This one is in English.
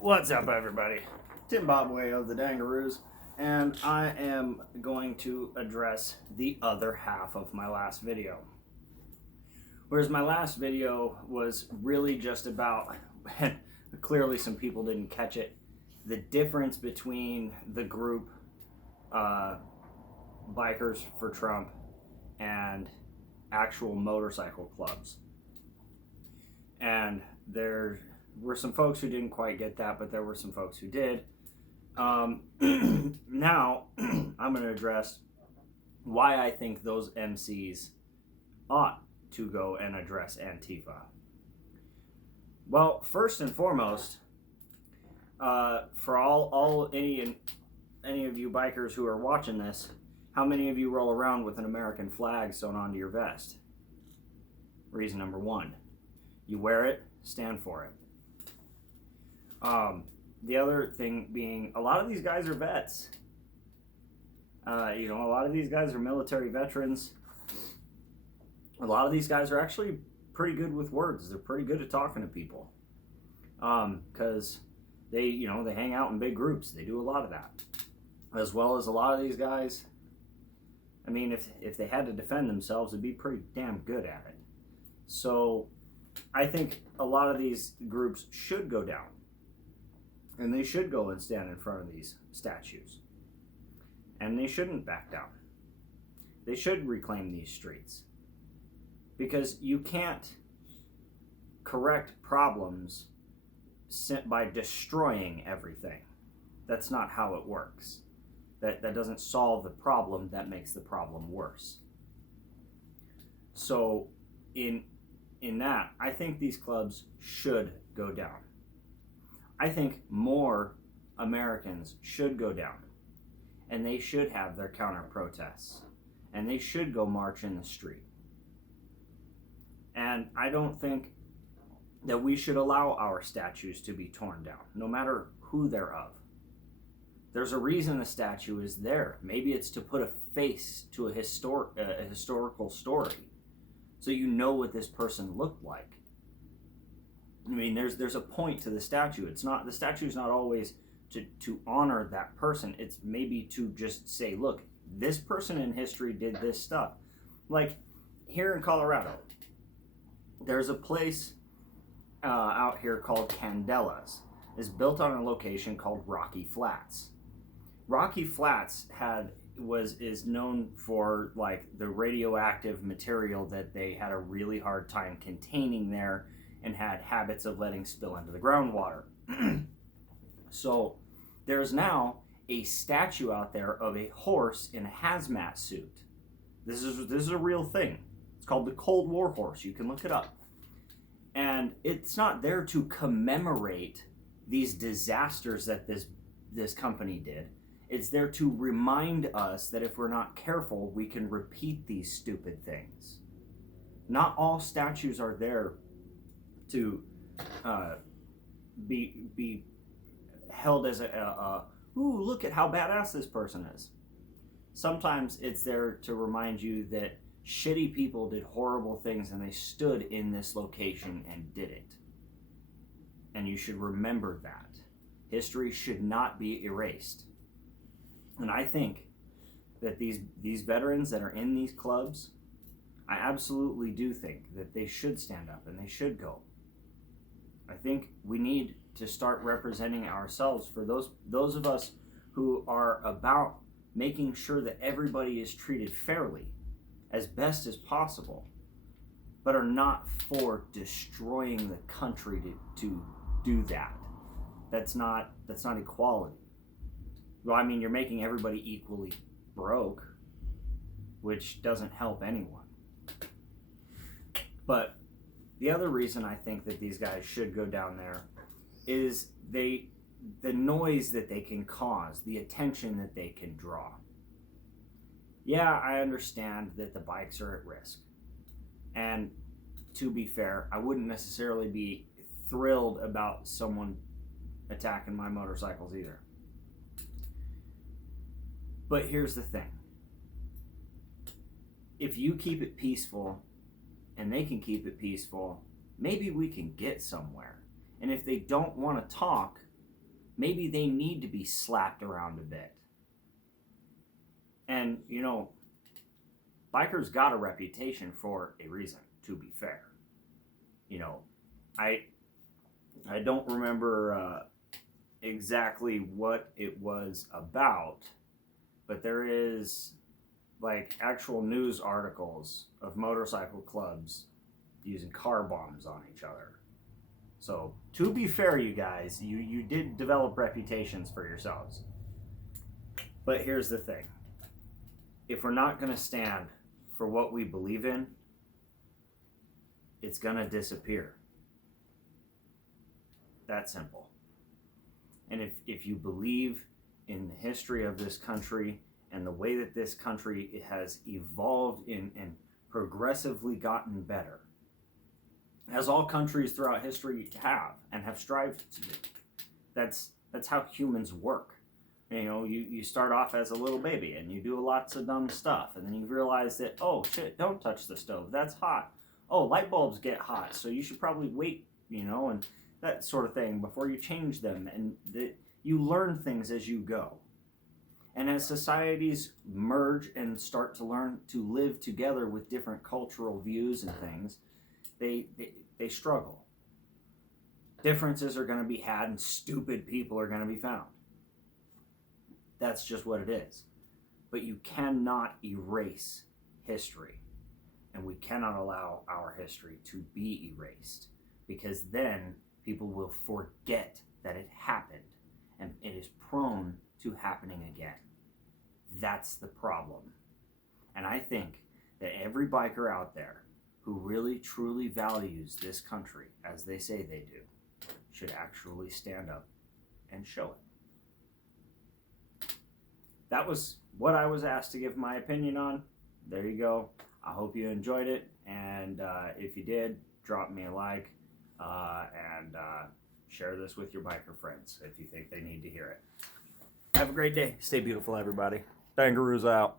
What's up, everybody? Zimbabwe of the Dangaroos, and I am going to address the other half of my last video. Whereas my last video was really just about, clearly some people didn't catch it, the difference between the group Bikers for Trump and actual motorcycle clubs. And there were some folks who didn't quite get that, but there were some folks who did. Now, I'm going to address why I think those MCs ought to go and address Antifa. Well, first and foremost, for any of you bikers who are watching this, how many of you roll around with an American flag sewn onto your vest? Reason number one. You wear it, stand for it. The other thing being, a lot of these guys are vets. A lot of these guys are military veterans. A lot of these guys are actually pretty good with words. They're pretty good at talking to people. Because they hang out in big groups. They do a lot of that. As well as a lot of these guys, I mean, if they had to defend themselves, they'd be pretty damn good at it. So I think a lot of these groups should go down. And they should go and stand in front of these statues. And they shouldn't back down. They should reclaim these streets. Because you can't correct problems by destroying everything. That's not how it works. That doesn't solve the problem, that makes the problem worse. So in that, I think these clubs should go down. I think more Americans should go down, and they should have their counter protests, and they should go march in the street. And I don't think that we should allow our statues to be torn down, no matter who they're of. There's a reason the statue is there. Maybe it's to put a face to a historical story, so you know what this person looked like. I mean, there's a point to the statue. The statue's not always to honor that person. It's maybe to just say, look, this person in history did this stuff. Like here in Colorado, there's a place out here called Candelas. It's built on a location called Rocky Flats. Rocky Flats is known for like the radioactive material that they had a really hard time containing there, and had habits of letting spill into the groundwater. So there's now a statue out there of a horse in a hazmat suit. This is a real thing. It's called the Cold War horse. You can look it up. And it's not there to commemorate these disasters that this company did. It's there to remind us that if we're not careful, we can repeat these stupid things. Not all statues are there to be held as ooh, look at how badass this person is. Sometimes it's there to remind you that shitty people did horrible things and they stood in this location and did it. And you should remember that. History should not be erased. And I think that these veterans that are in these clubs, I absolutely do think that they should stand up and they should go. I think we need to start representing ourselves for those of us who are about making sure that everybody is treated fairly as best as possible, but are not for destroying the country to do that. That's not equality. Well, I mean, you're making everybody equally broke, which doesn't help anyone. But the other reason I think that these guys should go down there is the noise that they can cause, the attention that they can draw. Yeah, I understand that the bikes are at risk. And to be fair, I wouldn't necessarily be thrilled about someone attacking my motorcycles either. But here's the thing. If you keep it peaceful and they can keep it peaceful, maybe we can get somewhere. And if they don't want to talk, maybe they need to be slapped around a bit. And, you know, bikers got a reputation for a reason, to be fair. You know, I don't remember exactly what it was about, but there is like actual news articles of motorcycle clubs using car bombs on each other. So, to be fair, you guys, you did develop reputations for yourselves. But here's the thing. If we're not going to stand for what we believe in, it's going to disappear. That simple. And if you believe in the history of this country and the way that this country has evolved and progressively gotten better, as all countries throughout history have strived to do. That's how humans work. You know, you start off as a little baby and you do lots of dumb stuff, and then you realize that, oh shit, don't touch the stove, that's hot. Oh, light bulbs get hot, so you should probably wait, you know, and that sort of thing before you change them. And you learn things as you go. And as societies merge and start to learn to live together with different cultural views and things, they struggle. Differences are going to be had and stupid people are going to be found. That's just what it is. But you cannot erase history. And we cannot allow our history to be erased, because then people will forget that it happened and it is prone to happening again. That's the problem. And I think that every biker out there who really truly values this country as they say they do should actually stand up and show it. That was what I was asked to give my opinion on. There you go. I hope you enjoyed it, and if you did, drop me a like and share this with your biker friends if you think they need to hear it. Have a great day. Stay beautiful, everybody. Dangaroos out.